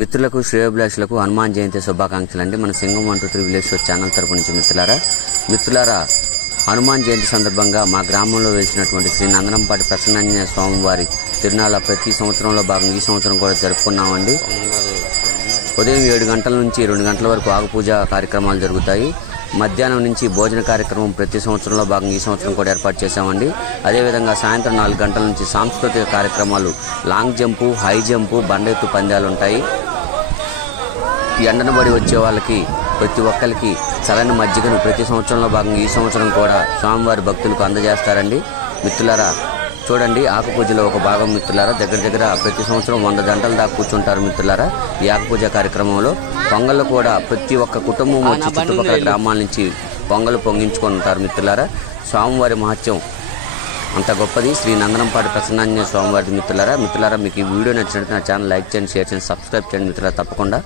మిత్రులకు శ్రేయోభిలాషులకు హనుమాన్ జయంతి శుభాకాంక్షలు అండి. మన సింగం 123 విలేజ్ షో ఛానల్ తరపు నుంచి మిత్రులారా హనుమాన్ జయంతి సందర్భంగా మా గ్రామంలో వెలిసినటువంటి శ్రీ నందనంపాటి ప్రసన్నాంజనేయ స్వామి వారి తిరునాళ్ళ ప్రతి సంవత్సరంలో భాగంగా ఈ సంవత్సరం కూడా జరుపుకున్నామండి. ఉదయం 7 గంటల నుంచి 2 గంటల వరకు ఆకుపూజ కార్యక్రమాలు జరుగుతాయి. మధ్యాహ్నం నుంచి భోజన కార్యక్రమం ప్రతి సంవత్సరంలో భాగంగా ఈ సంవత్సరం కూడా ఏర్పాటు చేశామండి. అదేవిధంగా సాయంత్రం 4 గంటల నుంచి సాంస్కృతిక కార్యక్రమాలు, లాంగ్ జంపు, హై జంపు, బండెత్తు పందాలు ఉంటాయి. ఎండనబడి వచ్చే వాళ్ళకి ప్రతి ఒక్కరికి చల్లని మజ్జిగను ప్రతి సంవత్సరంలో భాగంగా ఈ సంవత్సరం కూడా స్వామివారి భక్తులకు అందజేస్తారండి. మిత్రులారా చూడండి, ఆకుపూజలో ఒక భాగం మిత్రులారా. దగ్గర ప్రతి సంవత్సరం 100 గంటల దాకా కూర్చుంటారు మిత్రులారా ఈ ఆకుపూజ కార్యక్రమంలో. పొంగళ్ళు కూడా ప్రతి ఒక్క కుటుంబం వచ్చి చుట్టుపక్కల గ్రామాల నుంచి పొంగలు పొంగించుకొని ఉంటారు మిత్రులారా. స్వామివారి మహత్యం అంత గొప్పది. శ్రీ నందనంపాటి ప్రసన్నాంజనేయ స్వామివారి మిత్రులారా మీకు ఈ వీడియో నచ్చినట్టు నా ఛానల్ లైక్ చేయండి, షేర్ చేయండి, సబ్స్క్రైబ్ చేయండి మిత్రులారా తప్పకుండా.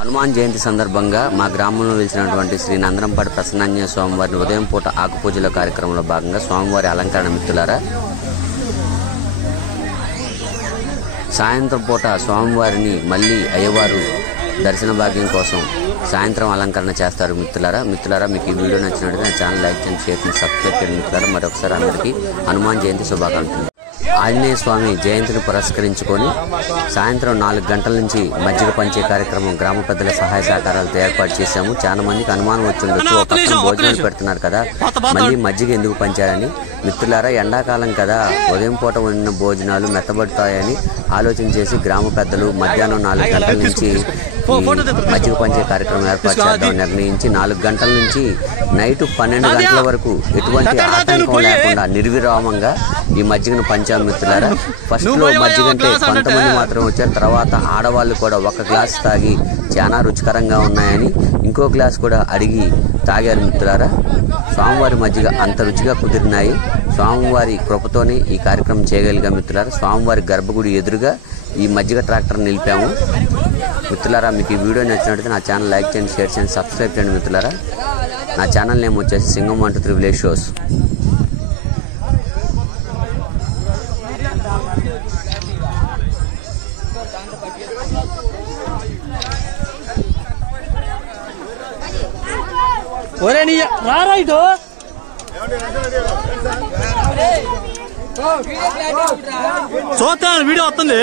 హనుమాన్ జయంతి సందర్భంగా మా గ్రామంలో వెలిసినటువంటి శ్రీ నందనంపాటి ప్రసన్నాంజనేయ స్వామివారిని ఉదయం పూట ఆకుపూజల కార్యక్రమంలో భాగంగా స్వామివారి అలంకరణ మిత్రులారా. సాయంత్రం పూట స్వామివారిని మళ్ళీ అయ్యవారు దర్శన భాగ్యం కోసం సాయంత్రం అలంకరణ చేస్తారు మిత్రులారా మీకు ఈ వీడియో నచ్చినట్లయితే నా ఛానల్ లైక్ చేయండి, షేర్ చేయండి, సబ్స్క్రైబ్ చేయండి మిత్రులారా. మరొకసారి అందరికీ హనుమాన్ జయంతి శుభాకాంక్షలు. ఆంజనేయ స్వామి జయంతిని పురస్కరించుకొని సాయంత్రం 4 గంటల నుంచి మజ్జిగ పంచే కార్యక్రమం గ్రామ పెద్దల సహాయ సహకారాలతో ఏర్పాటు చేశాము. చాలా మందికి అనుమానం వచ్చిండొచ్చు, ఒక పక్కన భోజనాలు పెడుతున్నారు కదా, మళ్ళీ మజ్జిగ ఎందుకు పంచారని. మిత్రులారా ఎండాకాలం కదా, ఉదయం పూట వండిన భోజనాలు మెత్తబడతాయని ఆలోచన చేసి గ్రామ పెద్దలు మధ్యాహ్నం 4 గంటల నుంచి మజ్జిగ పంచే కార్యక్రమం ఏర్పాటు చేద్దాం నిర్ణయించి 4 గంటల నుంచి నైట్ 12 గంటల వరకు ఎటువంటి ఆటంకం లేకుండా నిర్విరామంగా ఈ మజ్జిగను పంచాము మిత్రులారా. ఫస్ట్ లో మజ్జిగ అంటే కొంతమంది మాత్రం వచ్చారు, తర్వాత ఆడవాళ్ళు కూడా 1 గ్లాస్ తాగి చాలా రుచికరంగా ఉన్నాయని ఇంకో గ్లాస్ కూడా అడిగి తాగారు మిత్రులారా. స్వామివారి మజ్జిగ అంత రుచిగా కుదిరినాయి. స్వామివారి కృపతోనే ఈ కార్యక్రమం చేయగలిగా మిత్రులారా. స్వామివారి గర్భగుడి ఎదురుగా ఈ మజ్జిగ ట్రాక్టర్ నిలిపాము మిత్రులారా. మీకు ఈ వీడియో నచ్చినట్లయితే నా ఛానల్ లైక్ చేయండి, షేర్ చేయండి, సబ్స్క్రైబ్ చేయండి మిత్రులారా. నా ఛానల్ నేమ్ వచ్చేసి సింగం 123 విలేజ్ షోస్. చూస్తాను వీడియో వస్తుంది.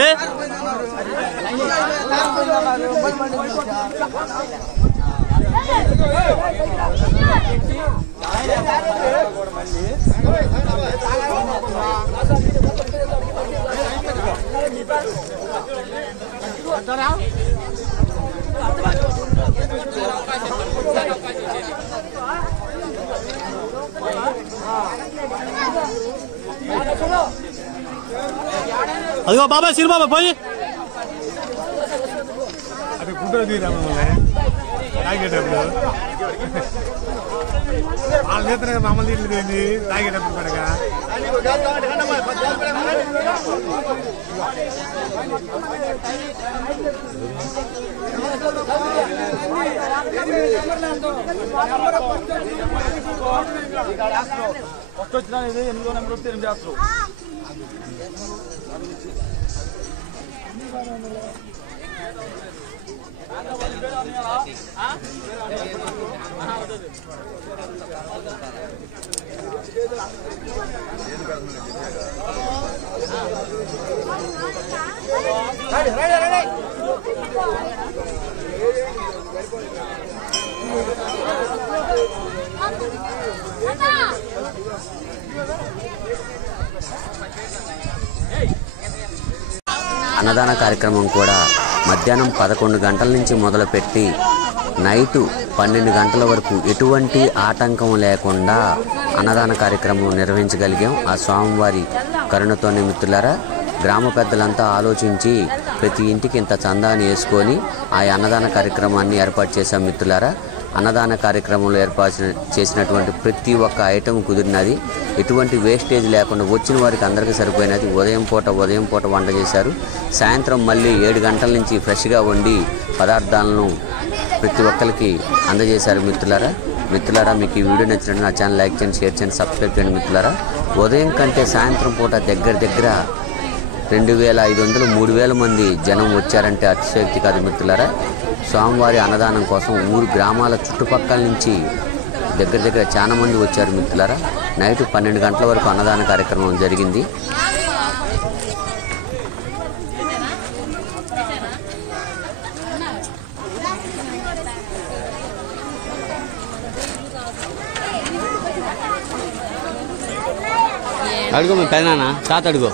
అదిగో బాబాయ్ సిరి బాబాయ్ పోయి అది గుడ్డలు తీరా తాగేటప్పుడు వాళ్ళ నేతగా మమ్మల్ని నీళ్ళు తీయింది తాగేటప్పుడు పడగా ఫస్ట్ వచ్చిన 8వ నెంబర్ వస్తే 8 చేస్తారు. ఆ అన్నదాన కార్యక్రమం కూడా మధ్యాహ్నం 11 గంటల నుంచి మొదలుపెట్టి నైటు 12 గంటల వరకు ఎటువంటి ఆటంకం లేకుండా అన్నదాన కార్యక్రమం నిర్వహించగలిగాం. ఆ స్వామివారి కరుణతోనే మిత్రులారా. గ్రామ పెద్దలంతా ఆలోచించి ప్రతి ఇంటికి ఇంత చందాన్ని వేసుకొని ఆ అన్నదాన కార్యక్రమాన్ని ఏర్పాటు చేశాం మిత్రులారా. అన్నదాన కార్యక్రమంలో ఏర్పాటు చేసినటువంటి ప్రతి ఒక్క ఐటెం కుదిరినది. ఎటువంటి వేస్టేజ్ లేకుండా వచ్చిన వారికి అందరికీ సరిపోయినది. ఉదయం పూట వంట చేశారు. సాయంత్రం మళ్ళీ 7 గంటల నుంచి ఫ్రెష్గా వండి పదార్థాలను ప్రతి ఒక్కరికి అందజేశారు మిత్రులారా. మీకు ఈ వీడియో నచ్చినట్టు నా ఛానల్ లైక్ చేయండి, షేర్ చేయండి, సబ్స్క్రైబ్ చేయండి మిత్రులారా. ఉదయం కంటే సాయంత్రం పూట దగ్గర 2500-3000 మంది జనం వచ్చారంటే అతిశయోక్తి కాదు మిత్రులారా. స్వామివారి అన్నదానం కోసం ఊరు గ్రామాల చుట్టుపక్కల నుంచి దగ్గర చాలా మంది వచ్చారు మిత్రులారా. నైట్ 12 గంటల వరకు అన్నదాన కార్యక్రమం జరిగింది. అడుగు మీ పెదనాన్న తాత అడుగు.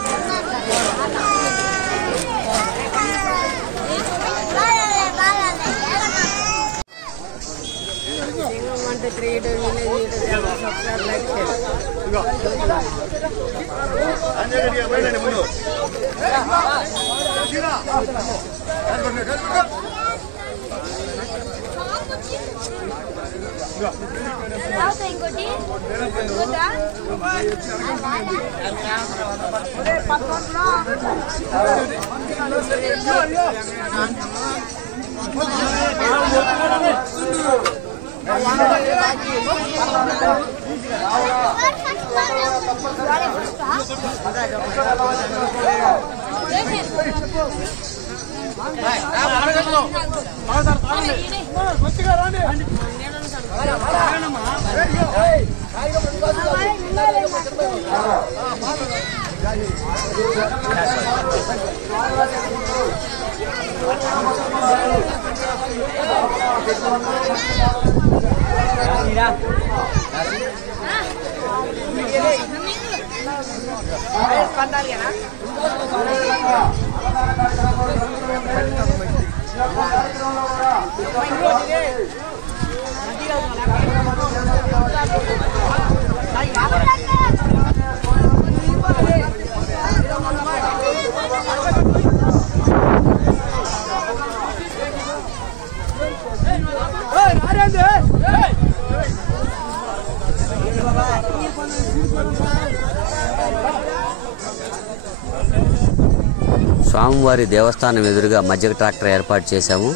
స్వామివారి దేవస్థానం ఎదురుగా మజ్జిగ ట్రాక్టర్ ఏర్పాటు చేశాము.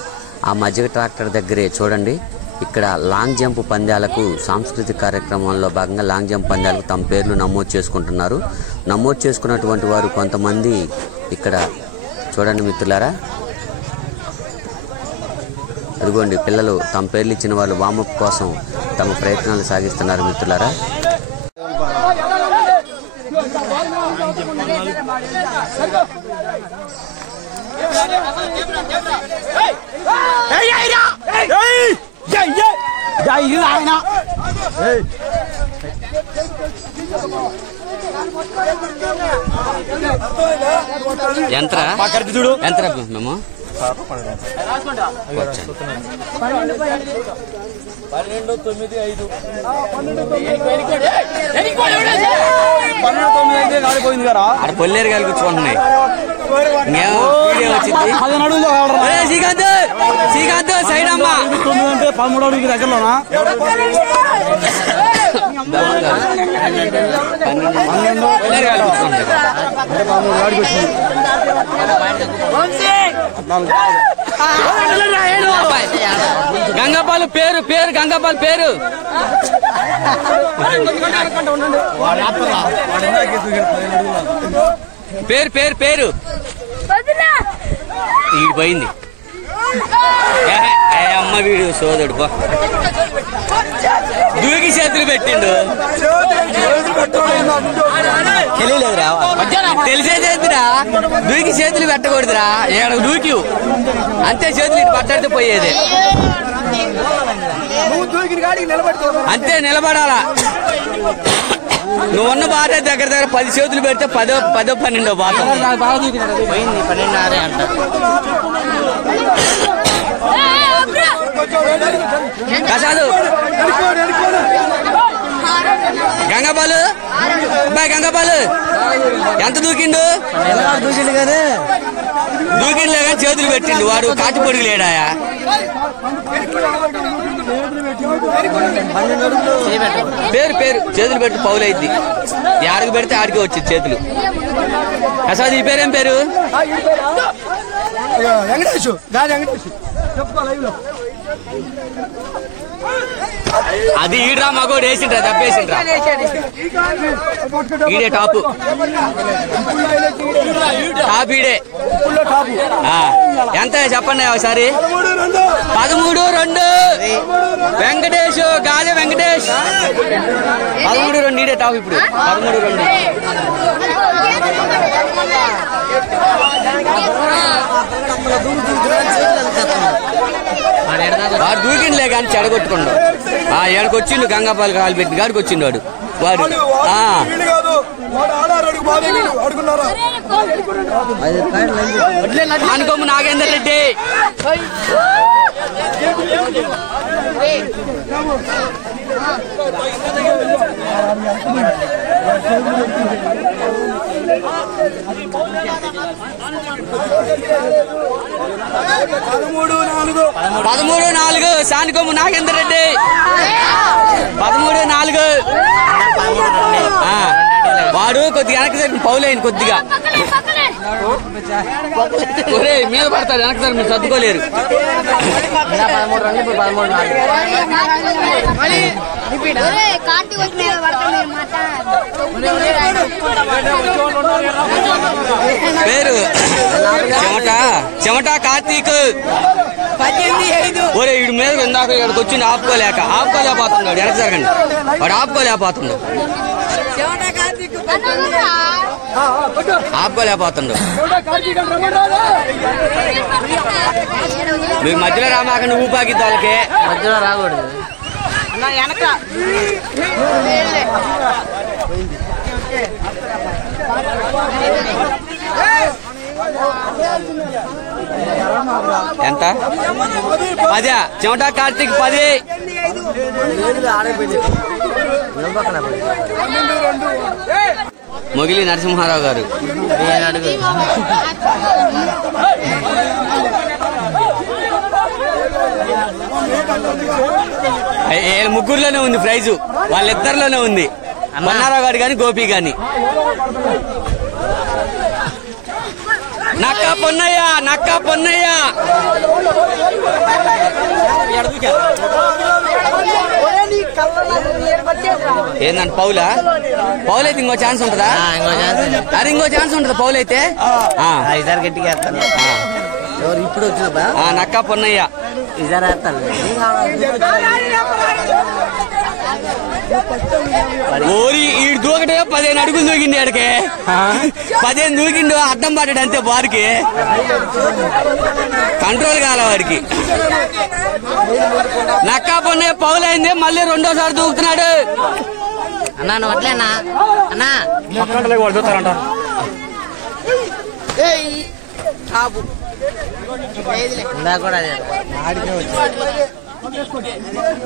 ఆ మజ్జిగ ట్రాక్టర్ దగ్గరే చూడండి, ఇక్కడ లాంగ్ జంప్ పందాలకు సాంస్కృతిక కార్యక్రమంలో భాగంగా లాంగ్ జంప్ పందాలకు తమ పేర్లు నమోదు చేసుకుంటున్నారు. నమోదు చేసుకున్నటువంటి వారు కొంతమంది ఇక్కడ చూడండి మిత్రులారా. అదిగోండి పిల్లలు తమ పేర్లు ఇచ్చిన వాళ్ళు వామప్ కోసం తమ ప్రయత్నాలు సాగిస్తున్నారు మిత్రులారా. ఎంత మేము 12-9 అక్కడ పొల్లేరు గాలి కూర్చుంటున్నాయి. శ్రీకాంత్ సైడ్ అమ్మా 9 అంటే 13 అడుగుకి దగ్గరలోనా 12 గాలి కూర్చుంటాయి. గంగపాలు పేరు గంగపాలు పేరు పేరు వీడి పోయింది. అమ్మ వీడు సోదడు దూకి చేతులు పెట్టిండు. తెలియలేదురా తెలిసేదేంటిరా దూకి చేతులు పెట్టకూడదురా ఏడ దూకి అంతే చేతులు ఇటు పట్టాడితే పోయేది అంతే నిలబడాలా నువ్వున్న బాధ దగ్గర 10 చేతులు పెడితే 10 12 బాధ పోయింది 12 అంట ప్రసాదు గంగపాలు అబ్బాయి గంగపాలు ఎంత దూకిండు దూకిండులే కానీ చేతులు పెట్టిండు వాడు కాచి పొడుగు లేడాయా పేరు చేతులు పెట్టి పౌలు అయింది ఆడికి పెడితే ఆడికి వచ్చింది చేతులు ప్రసాద్ ఈ పేరేం పేరు అది ఈడ్రా మగోడు వేసిండ్రా దప్పేసిండ్రా ఈడే టాపు ఈడే ఎంత చెప్పండి ఒకసారి 13-2 వెంకటేష్ గాజ వెంకటేష్ 13-2 ఈడే టాప్ ఇప్పుడు 13-2 వాడు దూకిండులే కానీ చెడగొట్టుకుండు ఏడకొచ్చిండు గంగాపాలు కాలు పెట్టి గాడికి వచ్చిండు వాడు అనుకోము నాగేందర్ రెడ్డి పదమూడు 4 సానికొమ్ము నాగేందర్ రెడ్డి 13-4 వాడు కొద్దిగా వెనక్కి జరిగిన పౌలైన కొద్దిగా ఒరే మీద పడతారు వెనక్కి సార్ మీరు సర్దుకోలేరు 13-2 పేరు చెమట కార్తీక్ 18-5 ఒరే వీడి మీద ఇందాక ఇక్కడికి వచ్చింది ఆపుకోలేకపోతున్నాడు వెనక్కి జరగండి వాడు ఆపుకోలేకపోతున్నాడు మీరు మధ్యలో రామాకండి ఊపాకిద్ది వాళ్ళకి మధ్యలో రాకూడదు ఎంత 10 చెమట కార్తీక్ 10 మొగిలి నరసింహారావు గారు ముగ్గురులోనే ఉంది ప్రైజు వాళ్ళిద్దరిలోనే ఉంది మన్నారావు గారు కానీ గోపి గాని నక్క పొన్నయ్య ఏందంటే పౌలైతే ఇంకో ఛాన్స్ ఉంటుందా అరే ఇంకో ఛాన్స్ ఉంటుందా పౌలైతే ఈసారి గట్టిగా వేస్తాను ఎవరు ఇప్పుడు వచ్చినప్ప నక్క పొన్నయ్య ఈసారి వేస్తాను ఓరి ఈడు దూకటే 15 అడుగులు దూకిండి ఆడికి 15 దూకిండు అడ్డం పడ్డాడు అంతే బార్కి కంట్రోల్ కాల వాడికి నక్కా పొన్నయ్య పౌలైంది మళ్ళీ రెండోసారి దూకుతున్నాడు అన్నా నువ్వు అట్లేనా అన్నా కూడా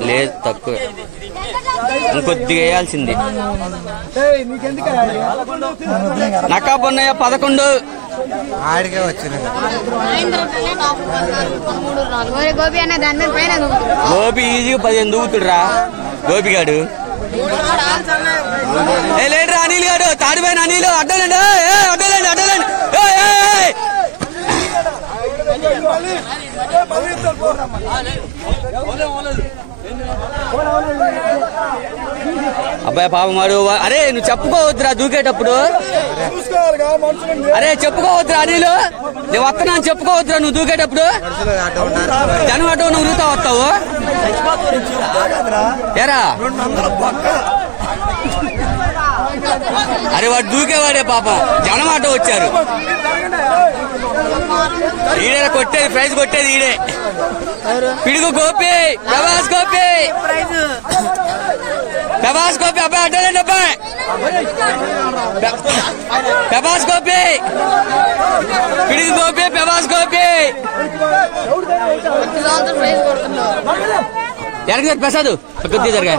లేదు తక్కువ ఇంకొద్దిగా వేయాల్సింది నక్కా పొన్నయ్య 11 ఆడికే వచ్చింది గోపి ఈజీగా 15 దూకుతుడురా గోపిగాడు లేడురా అనిల్ గాడు తాడిపోయిన అనిల్ అడ్డలండి అబ్బాయి పాపం వాడు అరే నువ్వు చెప్పుకోవద్దురా దూకేటప్పుడు అరే చెప్పుకోవద్దురా అనిలు నువ్వు వస్తున్నా అని చెప్పుకోవద్దురా నువ్వు దూకేటప్పుడు జనం అటు నువ్వు ఉరుగుతా వస్తావు అరే వాడు దూకేవాడే పాపం, జనం ఆటో వచ్చారు. ఈడే కొట్టేది, ప్రైజ్ కొట్టేది ఈడే. పిడుగు గోపి, ప్రభాస్ గోపి, ప్రభాస్ గోపి. అబ్బాయి అడ్డాలండి అబ్బాయి, ప్రభాస్ గోపి, పిడుగు గోపి, ప్రభాస్ గోపి. జరగదు ప్రసాద్, కొద్ది జరగా.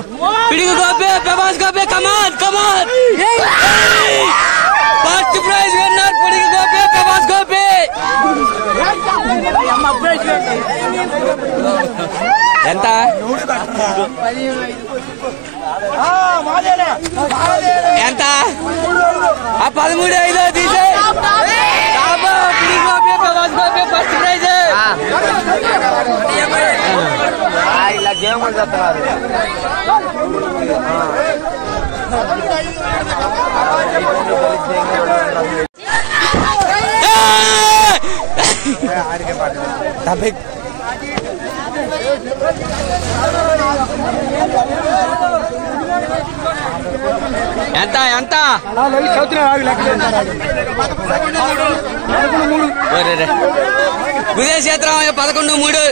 Pidugu Gopi, Prabhas Gopi, come on come on. First prize winner Pidugu Gopi, Prabhas Gopi. ఎంత? ఎంత? 13,500 తీసే. Pidugu Gopi, Prabhas Gopi first prize. ఇలా గేమ్ కూడా చెప్తున్నారు. ఎంత ఎంత? ఉదయ క్షేత్రం 11-3.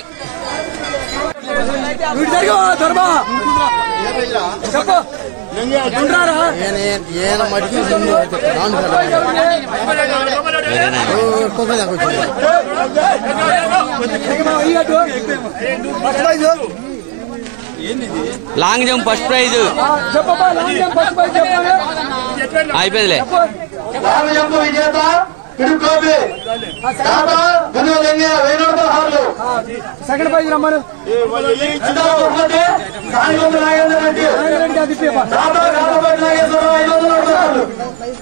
లాంగ్ జంప్ ఫస్ట్ ప్రైజ్ అయిపోయిందిలే. సెకండ్ ప్రైజ్ రమ్మను.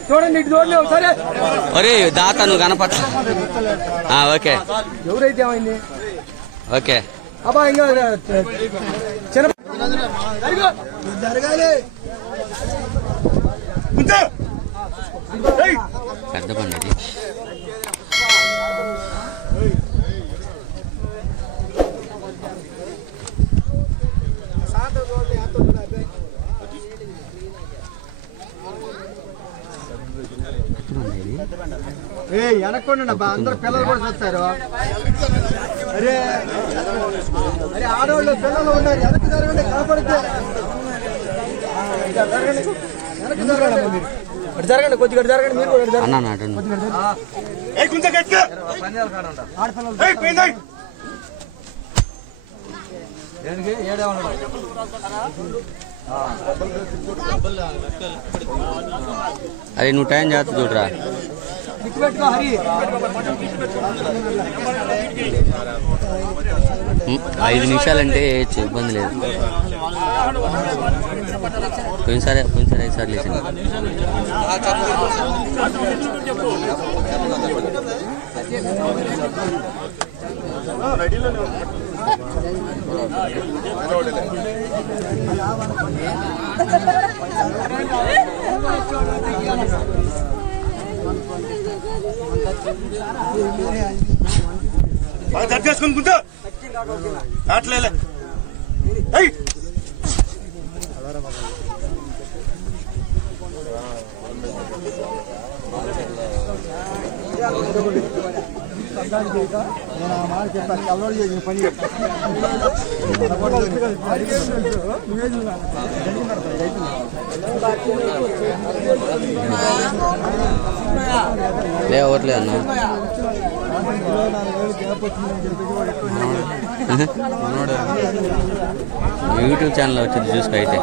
చూడండి, ఇటు చూడండి ఒకసారి. ఒరే దాత నువ్వు కనపట్ల. ఓకే, ఎవరైతే ఏమైంది? ఓకే. అబ్బా ఇంకా చిన్న జరగాలి. పెద్ద బండి ఇది. వెనక్కోండి అబ్బా, అందరూ పిల్లలు కూడా చూస్తారు. అరే అరే ఆడవాళ్ళు పిల్లలు ఉన్నారు, వెనక్కి జరగండి, కాపాడితే వెనక్కి జరగండి. మీరు అటు జరగండి, కొద్దిగా జరగండి. మీరు కూడా అన్న నాటు అరే నువ్వు టైం చేస్తా చూడరా. 5 నిమిషాలంటే ఇబ్బంది లేదు. పోయినసారి 5 సార్లు వేసింది. బాగా చేసుకుని కూర్చో అట్లే. నేను ఆ మాట చెప్పాను, అలవాటు చేసిన పని లేవట్లే అన్న. యూట్యూబ్ ఛానల్ వచ్చింది చూసుకో. అయితే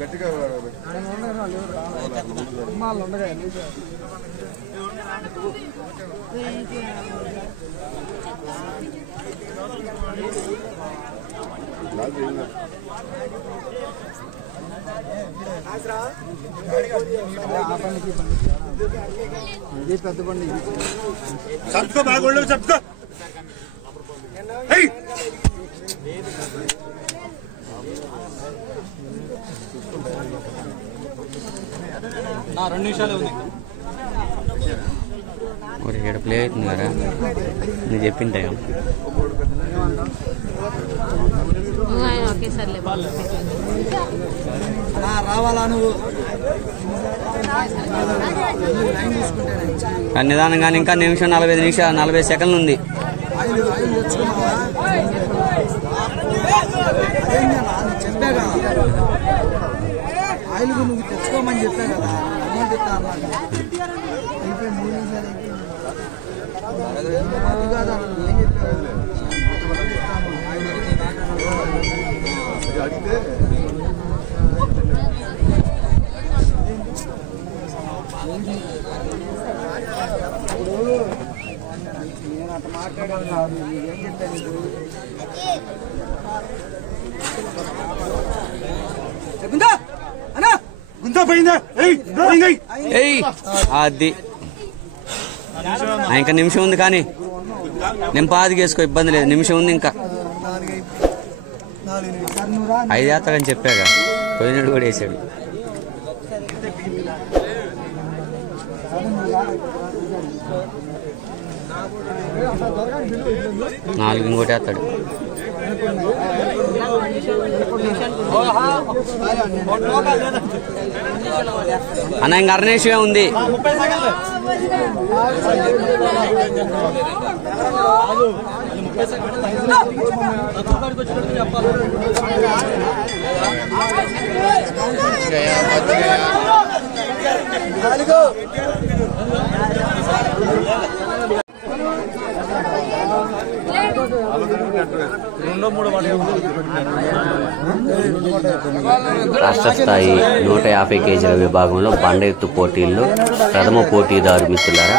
గట్టిగా ఇది పెద్ద బండి. సర్దుకో, బాగా చెప్తా. రెండు నిమిషాలే ఉంది. ఇక్కడ ప్లే అవుతుంది కదా నేను చెప్పిన టైం. రావాలా నువ్వు నిదానం కానీ ఇంకా నిమిషం 40 సెకండ్లు ఉంది. చెప్పా కదా ఆయిల్ నువ్వు తెచ్చుకోమని చెప్పా కదా అమౌంట్ ఇస్తా అన్నాడు. అయిపోయి 3 నిమిషాలు అది కాదా ఏం చెప్పావు? నేను అట్లా మాట్లాడాను. ఏం చెప్పాను అది ఇంకా నిమిషం ఉంది కానీ నేను పాదికి వేసుకో ఇబ్బంది లేదు. నిమిషం ఉంది ఇంకా 5 వేస్తాడని చెప్పాగా పోయినట్టు కూడా వేసాడు. 4 ఇంకోటి వేస్తాడు. అన్న ఇంకా 6 నిమిషమే ఉంది. రాష్ట్ర స్థాయి 150 కేజీల విభాగంలో బండ ఎత్తు పోటీల్లో ప్రథమ పోటీదారు మిత్రులారా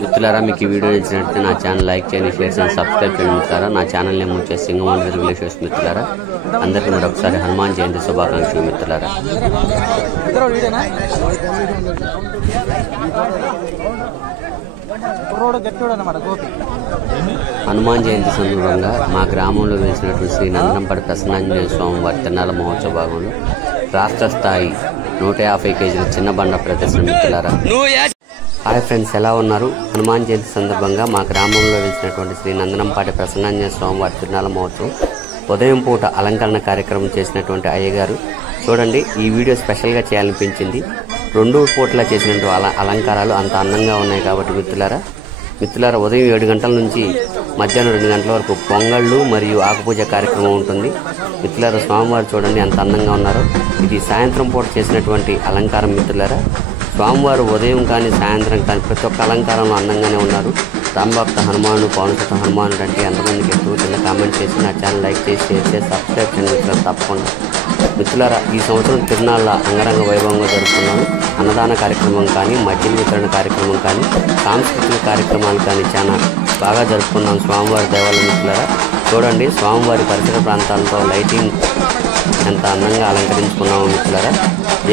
మిత్రులారా మీకు ఈ వీడియో నచ్చినట్లయితే నా ఛానల్ లైక్ చేయండి, షేర్ చేయండి, సబ్స్క్రైబ్ చేయండి మిత్రులారా. నా ఛానల్ నేమ్ వచ్చేసి సింగమాండ్రి రిలేషన్స్ మిత్రులారా. అందరికీ మరొకసారి హనుమాన్ జయంతి శుభాకాంక్షలు మిత్రులారా. హనుమాన్ జయంతి సందర్భంగా మా గ్రామంలో వెలిసినటువంటి శ్రీ నందనంపాటి ప్రసన్నాంజనేయ స్వామి వారి తిరునాళ్ళ మహోత్సవ భాగంలో రాష్ట్ర స్థాయి 150 కేజీల చిన్న బండ ప్రదర్శన మిత్రులారా. హాయ్ ఫ్రెండ్స్, ఎలా ఉన్నారు? హనుమాన్ జయంతి సందర్భంగా మా గ్రామంలో వెలిసినటువంటి శ్రీ నందనంపాటి ప్రసన్నాంజనేయ స్వామి వారి తిరునాళ్ళ మహోత్సవం ఉదయం పూట అలంకరణ కార్యక్రమం చేసినటువంటి అయ్యగారు చూడండి. ఈ వీడియో స్పెషల్గా చేయాలనిపించింది. 2 పూటలా చేసినటువంటి అలంకారాలు అంత అందంగా ఉన్నాయి కాబట్టి మిత్రులారా ఉదయం 7 గంటల నుంచి మధ్యాహ్నం 2 గంటల వరకు పొంగళ్ళు మరియు ఆకుపూజ కార్యక్రమం ఉంటుంది. మిత్రులారా స్వామివారు చూడండి ఎంత అందంగా ఉన్నారో. ఇది సాయంత్రం పూట చేసినటువంటి అలంకారం మిత్రులారా. స్వామివారు ఉదయం కానీ సాయంత్రం కానీ ప్రతి ఒక్క అలంకారంలో అందంగానే ఉన్నారు. రామభక్త హనుమానుడు, పవనసుత హనుమానుడు అంటే ఎంతమందికి ఎక్కువ కింద కామెంట్ చేసి నా ఛానల్ లైక్ చేసి షేర్ చేసి సబ్స్క్రైబ్ చేయండి మిత్రులారా తప్పకుండా. మిత్రులారా ఈ సంవత్సరం తిరునాళ్ళ అంగరంగ వైభవంగా జరుపుకున్నాము. అన్నదాన కార్యక్రమం కానీ, మద్యం వితరణ కార్యక్రమం కానీ, సాంస్కృతిక కార్యక్రమాలు కానీ చాలా బాగా జరుపుకున్నాం స్వామివారి దేవాలయం మిత్రులారా. చూడండి స్వామివారి పరిసర ప్రాంతాలతో లైటింగ్ ఎంత అందంగా అలంకరించుకున్నాము మిత్రులారా.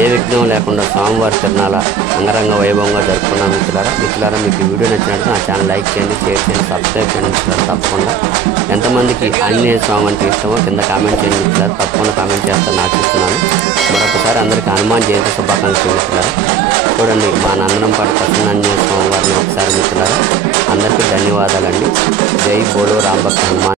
ఏ విఘ్నం లేకుండా స్వామివారి తిరునాళ్ళ అంగరంగ వైభవంగా జరుపుకున్నాం మిత్రులారా. మీకు ఈ వీడియో నచ్చినట్టు నా ఛానల్ లైక్ చేయండి, షేర్ చేయండి, సబ్స్క్రైబ్ చేయండి మిత్రులారా తప్పకుండా. ఎంతమందికి ఆంజనేయ స్వామి అంటే ఇష్టమో కింద కామెంట్ చేయండి మిత్రులారా. తప్పకుండా కామెంట్ చేస్తాను ఆశిస్తున్నాను. మరొకసారి అందరికీ హనుమాన్ జయంతి శుభాకాంక్షలు మిత్రులారా. చూడండి మా నందనంపాటి ప్రసన్నాంజనేయ స్వామి వారిని ఒకసారి మిత్రులారా. అందరికీ ధన్యవాదాలండి. జై బోలో రామభక్త హనుమాన్.